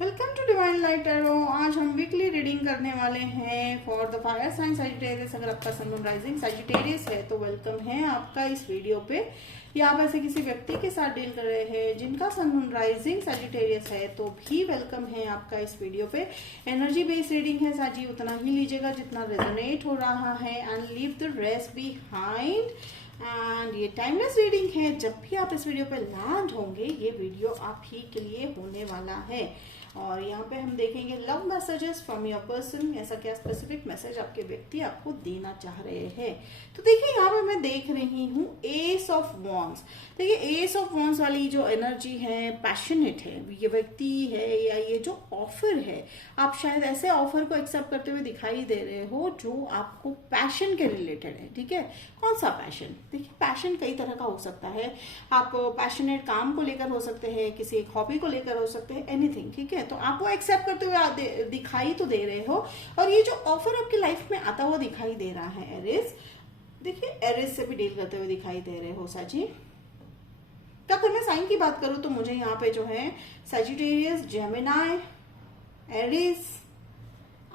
Welcome to divine light tarot. आज हम weekly reading करने वाले हैं for the fire sign Sagittarius. अगर आपका सन मून राइजिंग सैजिटेरियस है तो वेलकम है आपका इस वीडियो पे। या आप ऐसे किसी व्यक्ति के साथ डील कर रहे हैं जिनका सन मून राइजिंग सैजिटेरियस है तो भी वेलकम है आपका इस वीडियो पे। एनर्जी बेस्ड रीडिंग है साजी, उतना ही लीजिएगा जितना रेजोनेट हो रहा है and leave the rest behind. And ये टाइमलेस रीडिंग है। जब भी आप इस वीडियो पे लैंड होंगे ये वीडियो आप ही के लिए होने वाला है। और यहाँ पे हम देखेंगे love messages from your person. ऐसा क्या स्पेसिफिक मैसेज आपके व्यक्ति आपको देना चाह रहे हैं। तो देखिए यहाँ पे मैं देख रही हूँ एस ऑफ वॉन्ड्स। देखिए एस ऑफ वॉन्ड्स वाली जो एनर्जी है पैशनेट है, ये व्यक्ति है या ये जो ऑफर है, आप शायद ऐसे ऑफर को एक्सेप्ट करते हुए दिखाई दे रहे हो जो आपको पैशन के रिलेटेड है। ठीक है, कौन सा पैशन? देखिए पैशन कई तरह का हो सकता है। आप पैशनेट काम को लेकर हो सकते हैं, किसी एक हॉबी को लेकर हो सकते हैं, एनीथिंग। ठीक है, तो आप वो एक्सेप्ट करते हुए दिखाई तो दे रहे हो। और ये जो ऑफर आपकी लाइफ में आता हुआ दिखाई दे रहा है एरिस, देखिए एरिस से भी डील करते हुए दिखाई दे रहे हो साजी। तो अगर मैं साइन की बात करूं तो मुझे यहाँ पे जो है सैजिटेरियस, जेमिनाई, एरिस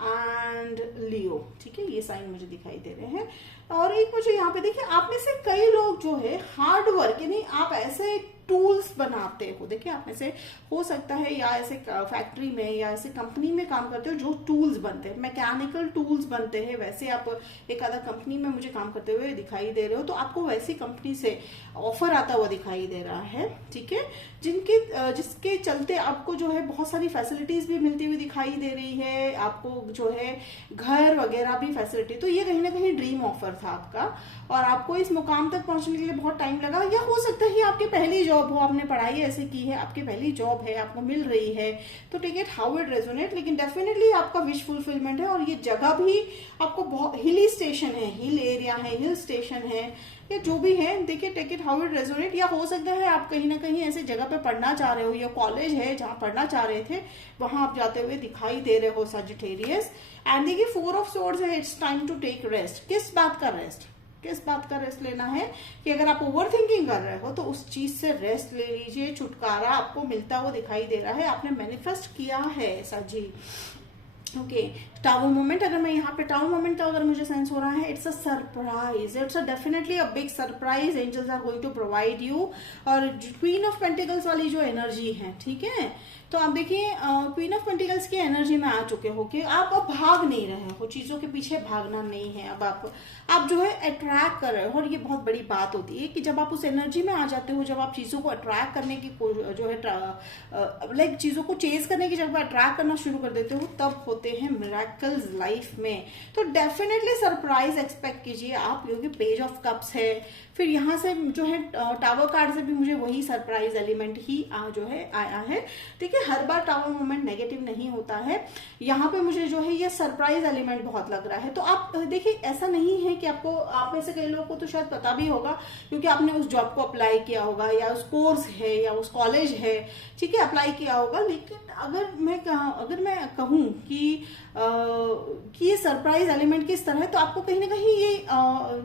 एंड लियो, ठीक है, ये साइन मुझे दिखाई दे रहे हैं। और एक मुझे यहाँ पे देखिए आप में से कई लोग जो है हार्ड वर्क, यानी आप ऐसे टूल्स बनाते हो। देखिए आप में से हो सकता है या ऐसे फैक्ट्री में या ऐसे कंपनी में काम करते हो जो टूल्स बनते हैं, मैकेनिकल टूल्स बनते हैं, वैसे आप एक आधा कंपनी में मुझे काम करते हुए दिखाई दे रहे हो। तो आपको वैसी कंपनी से ऑफर आता हुआ दिखाई दे रहा है। ठीक है, जिसके चलते आपको जो है बहुत सारी फैसिलिटीज भी मिलती हुई दिखाई दे रही है। आपको जो है घर वगैरह भी फैसिलिटी, तो ये कहीं ना कहीं ड्रीम ऑफर था आपका और आपको इस मुकाम तक पहुंचने के लिए बहुत टाइम लगा। या हो सकता है आपकी पहली जॉब हो, आपने पढ़ाई ऐसे की है, आपकी पहली जॉब है, आपको मिल रही है, तो take it how it resonate. लेकिन डेफिनेटली आपका विश फुलफिलमेंट है। और ये जगह भी आपको बहुत हिली स्टेशन है, हिल एरिया है, हिल स्टेशन है, या जो भी है, देखिए take it how it resonate. या हो सकता है आप कहीं ना कहीं ऐसे जगह पे पढ़ना चाह रहे हो, या कॉलेज है जहां पढ़ना चाह रहे थे वहां आप जाते हुए दिखाई दे रहे हो सजिटेरियस। एंड देखिए 4 ऑफ स्वॉर्ड्स है, it's time to take rest. किस बात का रेस्ट? किस बात का रेस्ट लेना है कि अगर आप ओवर थिंकिंग कर रहे हो तो उस चीज से रेस्ट ले लीजिए। छुटकारा आपको मिलता हुआ दिखाई दे रहा है, आपने मैनिफेस्ट किया है ऐसा जी। ओके, टावर मोमेंट, अगर मैं यहाँ पे टावर मोमेंट का अगर मुझे सेंस हो रहा है, it's a surprise, it's a definitely a big surprise angels are going to provide you. और क्वीन ऑफ पेंटिकल्स वाली जो एनर्जी है, ठीक है, तो आप देखिए क्वीन ऑफ पेंटिकल्स की एनर्जी में आ चुके हो कि आप अब भाग नहीं रहे हो, चीजों के पीछे भागना नहीं है। अब आप जो है अट्रैक्ट कर रहे हो। और ये बहुत बड़ी बात होती है कि जब आप उस एनर्जी में आ जाते हो, जब आप चीजों को अट्रैक्ट करने की जो है लाइक चीजों को चेज करने की, जब अट्रैक्ट करना शुरू कर देते हो तब होते हैं मिरेकल्स लाइफ में। तो डेफिनेटली सरप्राइज एक्सपेक्ट कीजिए आप, क्योंकि पेज ऑफ कप्स है, फिर यहाँ से जो है टावर कार्ड से भी मुझे वही सरप्राइज एलिमेंट ही जो है आया है। देखिए हर बार टावर मोमेंट नेगेटिव नहीं होता है, यहाँ पे मुझे जो है ये सरप्राइज एलिमेंट बहुत लग रहा है। तो आप देखिए ऐसा नहीं है कि आपको, आप में से कई लोगों को तो शायद पता भी होगा क्योंकि आपने उस जॉब को अप्लाई किया होगा, या उस कोर्स है या उस कॉलेज है, ठीक है, अप्लाई किया होगा। लेकिन अगर मैं कहूँ कि ये सरप्राइज एलिमेंट किस तरह है, तो आपको कहीं ना कहीं ये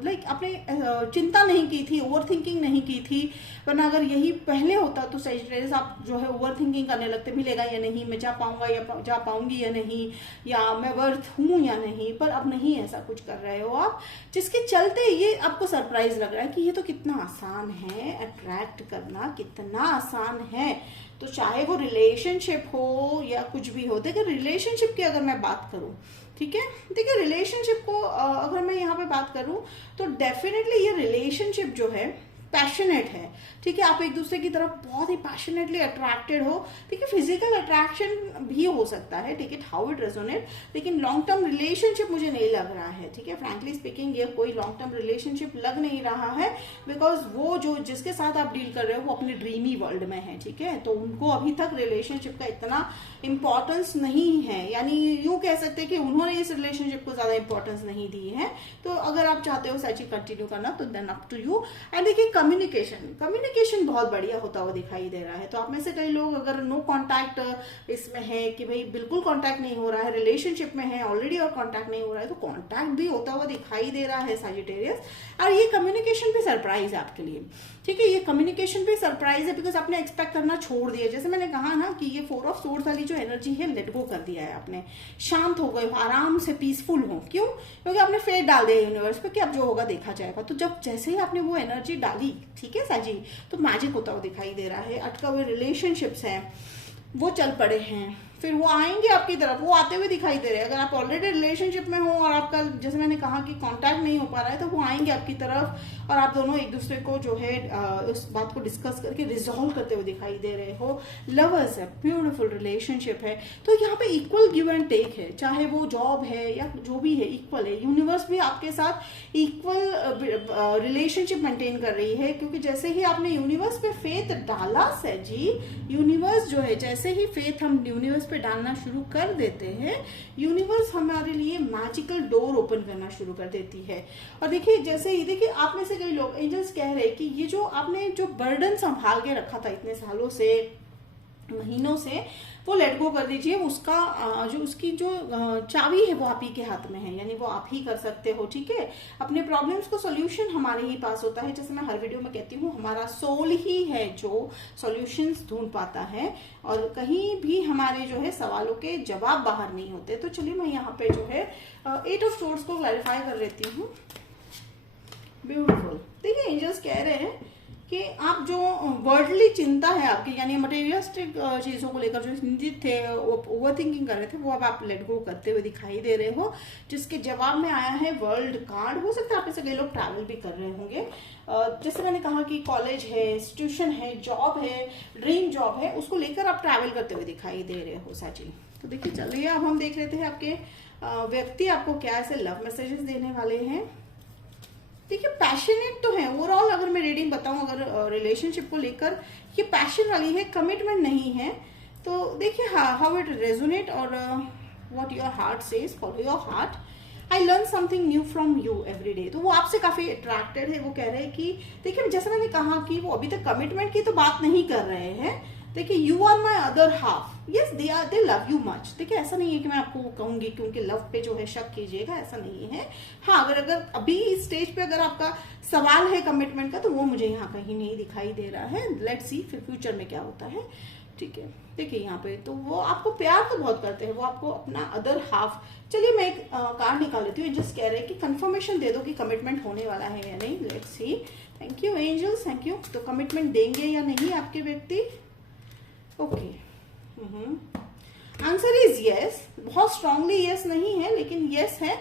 लाइक आपने चिंता नहीं की थी, ओवर थिंकिंग नहीं की थी। वरना अगर यही पहले होता तो सैजिटेरियस आप जो है ओवर थिंकिंग करने लगते, मिलेगा या नहीं, मैं जा पाऊंगा या जा पाऊंगी या नहीं, या मैं वर्थ हूं या नहीं। पर अब नहीं ऐसा कुछ कर रहे हो आप, जिसके चलते ये आपको सरप्राइज लग रहा है कि ये तो कितना आसान है, अट्रैक्ट करना कितना आसान है। तो चाहे वो रिलेशनशिप हो या कुछ भी हो। देखिए रिलेशनशिप की अगर मैं बात करूं, ठीक है, देखिए रिलेशनशिप को अगर मैं यहाँ पे बात करूं तो डेफिनेटली ये रिलेशनशिप जो है पैशनेट है। ठीक है, आप एक दूसरे की तरफ बहुत ही पैशनेटली अट्रैक्टेड हो। देखिए फिजिकल अट्रैक्शन भी हो सकता है, take it how it resonate, लेकिन लॉन्ग टर्म रिलेशनशिप मुझे नहीं लग रहा है। ठीक है, फ्रैंकली स्पीकिंग ये कोई लॉन्ग टर्म रिलेशनशिप लग नहीं रहा है, बिकॉज वो जो जिसके साथ आप डील कर रहे हो वो अपने ड्रीमी वर्ल्ड में है। ठीक है, तो उनको अभी तक रिलेशनशिप का इतना इंपॉर्टेंस नहीं है, यानी यूं कह सकते हैं कि उन्होंने इस रिलेशनशिप को ज्यादा इंपॉर्टेंस नहीं दी है। तो अगर आप चाहते हो सच ही कंटिन्यू करना तो then up to you. And देखिए कम्युनिकेशन बहुत बढ़िया होता हुआ दिखाई दे रहा है। तो आप में से कई लोग अगर नो कांटेक्ट इसमें है कि भाई बिल्कुल कांटेक्ट नहीं हो रहा है, रिलेशनशिप में है ऑलरेडी और कांटेक्ट नहीं हो रहा है, तो कांटेक्ट भी होता हुआ दिखाई दे रहा है सैजिटेरियस। और ये कम्युनिकेशन भी सरप्राइज है आपके लिए। ठीक है, ये कम्युनिकेशन पे सरप्राइज है बिकॉज आपने एक्सपेक्ट करना छोड़ दिया। जैसे मैंने कहा ना कि ये 4 ऑफ सोर्स वाली जो एनर्जी है लेट गो कर दिया है आपने, शांत हो गए, आराम से पीसफुल हो। क्यों? क्योंकि आपने फेथ डाल दिया यूनिवर्स पे कि अब जो होगा देखा जाएगा। तो जब जैसे ही आपने वो एनर्जी डाली, ठीक है साजी, तो मैजिक होता हुआ दिखाई दे रहा है। अटका हुए रिलेशनशिप्स हैं वो चल पड़े हैं, फिर वो आएंगे आपकी तरफ, वो आते हुए दिखाई दे रहे हैं। अगर आप ऑलरेडी रिलेशनशिप में हो और आपका जैसे मैंने कहा कि कांटेक्ट नहीं हो पा रहा है, तो वो आएंगे आपकी तरफ और आप दोनों एक दूसरे को जो है उस बात को डिस्कस करके रिजॉल्व करते हुए दिखाई दे रहे हो। लवर्स है, ब्यूटीफुल रिलेशनशिप है। तो यहाँ पे इक्वल गिव एंड टेक है, चाहे वो जॉब है या जो भी है, इक्वल है। यूनिवर्स भी आपके साथ इक्वल रिलेशनशिप मेंटेन कर रही है, क्योंकि जैसे ही आपने यूनिवर्स पे फेथ डाला जी, यूनिवर्स जो है, जैसे ही फेथ हम यूनिवर्स पे डालना शुरू कर देते हैं, यूनिवर्स हमारे लिए मैजिकल डोर ओपन करना शुरू कर देती है। और देखिए, जैसे ही देखिए, आप में से कई लोग एंजल्स कह रहे हैं कि ये जो आपने जो बर्डन संभाल के रखा था इतने सालों से, महीनों से, वो लेट गो कर दीजिए। उसका जो उसकी जो चाबी है वो आप ही के हाथ में है, यानी वो आप ही कर सकते हो। ठीक है, अपने प्रॉब्लम्स को सॉल्यूशन हमारे ही पास होता है। जैसे मैं हर वीडियो में कहती हूँ, हमारा सोल ही है जो सॉल्यूशंस ढूंढ पाता है, और कहीं भी हमारे जो है सवालों के जवाब बाहर नहीं होते। तो चलिए मैं यहाँ पे जो है 8 ऑफ सोर्स को क्लैरिफाई कर लेती हूँ। ब्यूटीफुल। देखिए, एंजल्स कह रहे हैं कि आप जो वर्ल्डली चिंता है आपकी, यानी मटेरियलिस्टिक चीजों को लेकर जो चिंतित थे, ओवर थिंकिंग कर रहे थे, वो अब आप लेट गो करते हुए दिखाई दे रहे हो, जिसके जवाब में आया है वर्ल्ड कार्ड। हो सकता है आप ऐसे कई लोग ट्रैवल भी कर रहे होंगे। जैसे मैंने कहा कि कॉलेज है, इंस्टीट्यूशन है, जॉब है, ड्रीम जॉब है, उसको लेकर आप ट्रैवल करते हुए दिखाई दे रहे हो साची। तो देखिए, चलिए अब हम देख लेते हैं आपके व्यक्ति आपको क्या ऐसे लव मैसेजेस देने वाले हैं। देखिए, पैशनेट तो है ओवरऑल। अगर मैं रीडिंग बताऊं, अगर रिलेशनशिप को लेकर ये पैशन वाली है, कमिटमेंट नहीं है। तो देखिए, हाउ इट रेजोनेट और what your heart says, follow your heart. I learn something new from you every day. तो वो आपसे काफी अट्रैक्टेड है। वो कह रहे हैं कि देखिए, जैसे मैंने कहा कि वो अभी तक कमिटमेंट की तो बात नहीं कर रहे हैं। देखिए, you are my other half, yes they love you much. देखिए, ऐसा नहीं है कि मैं आपको कहूंगी कि उनके लव पे जो है शक कीजिएगा, ऐसा नहीं है। हाँ, अगर अभी इस स्टेज पे अगर आपका सवाल है कमिटमेंट का, तो वो मुझे यहाँ कहीं नहीं दिखाई दे रहा है। लेट्स सी फिर फ्यूचर में क्या होता है। ठीक है, देखिए यहाँ पे तो वो आपको प्यार तो बहुत करते हैं, वो आपको अपना अदर हाफ। चलिए मैं एक कार्ड निकाल लेती हूँ। जस्ट कह रहे हैं कि कंफर्मेशन दे दो कि कमिटमेंट होने वाला है या नहीं। Let's see. Thank you angels, thank you. तो कमिटमेंट देंगे या नहीं आपके व्यक्ति? Okay, answer is yes. बहुत स्ट्रांगली यस नहीं है, लेकिन यस है।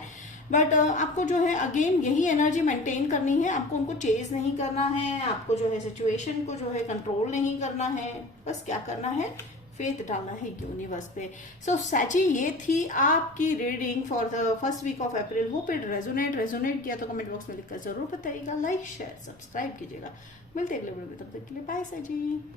बट आपको जो है अगेन यही एनर्जी मेंटेन करनी है। आपको उनको चेज नहीं करना है, आपको जो है सिचुएशन को जो है कंट्रोल नहीं करना है। बस क्या करना है, फेथ डालना है यूनिवर्स पे। सो सैची, ये थी आपकी reading for the first week of April. Hope it resonate किया तो कमेंट बॉक्स में लिखकर जरूर बताइएगा। लाइक, शेयर, सब्सक्राइब कीजिएगा। मिलते हैं अगले वीडियो में, तब तक के लिए बाय सैची।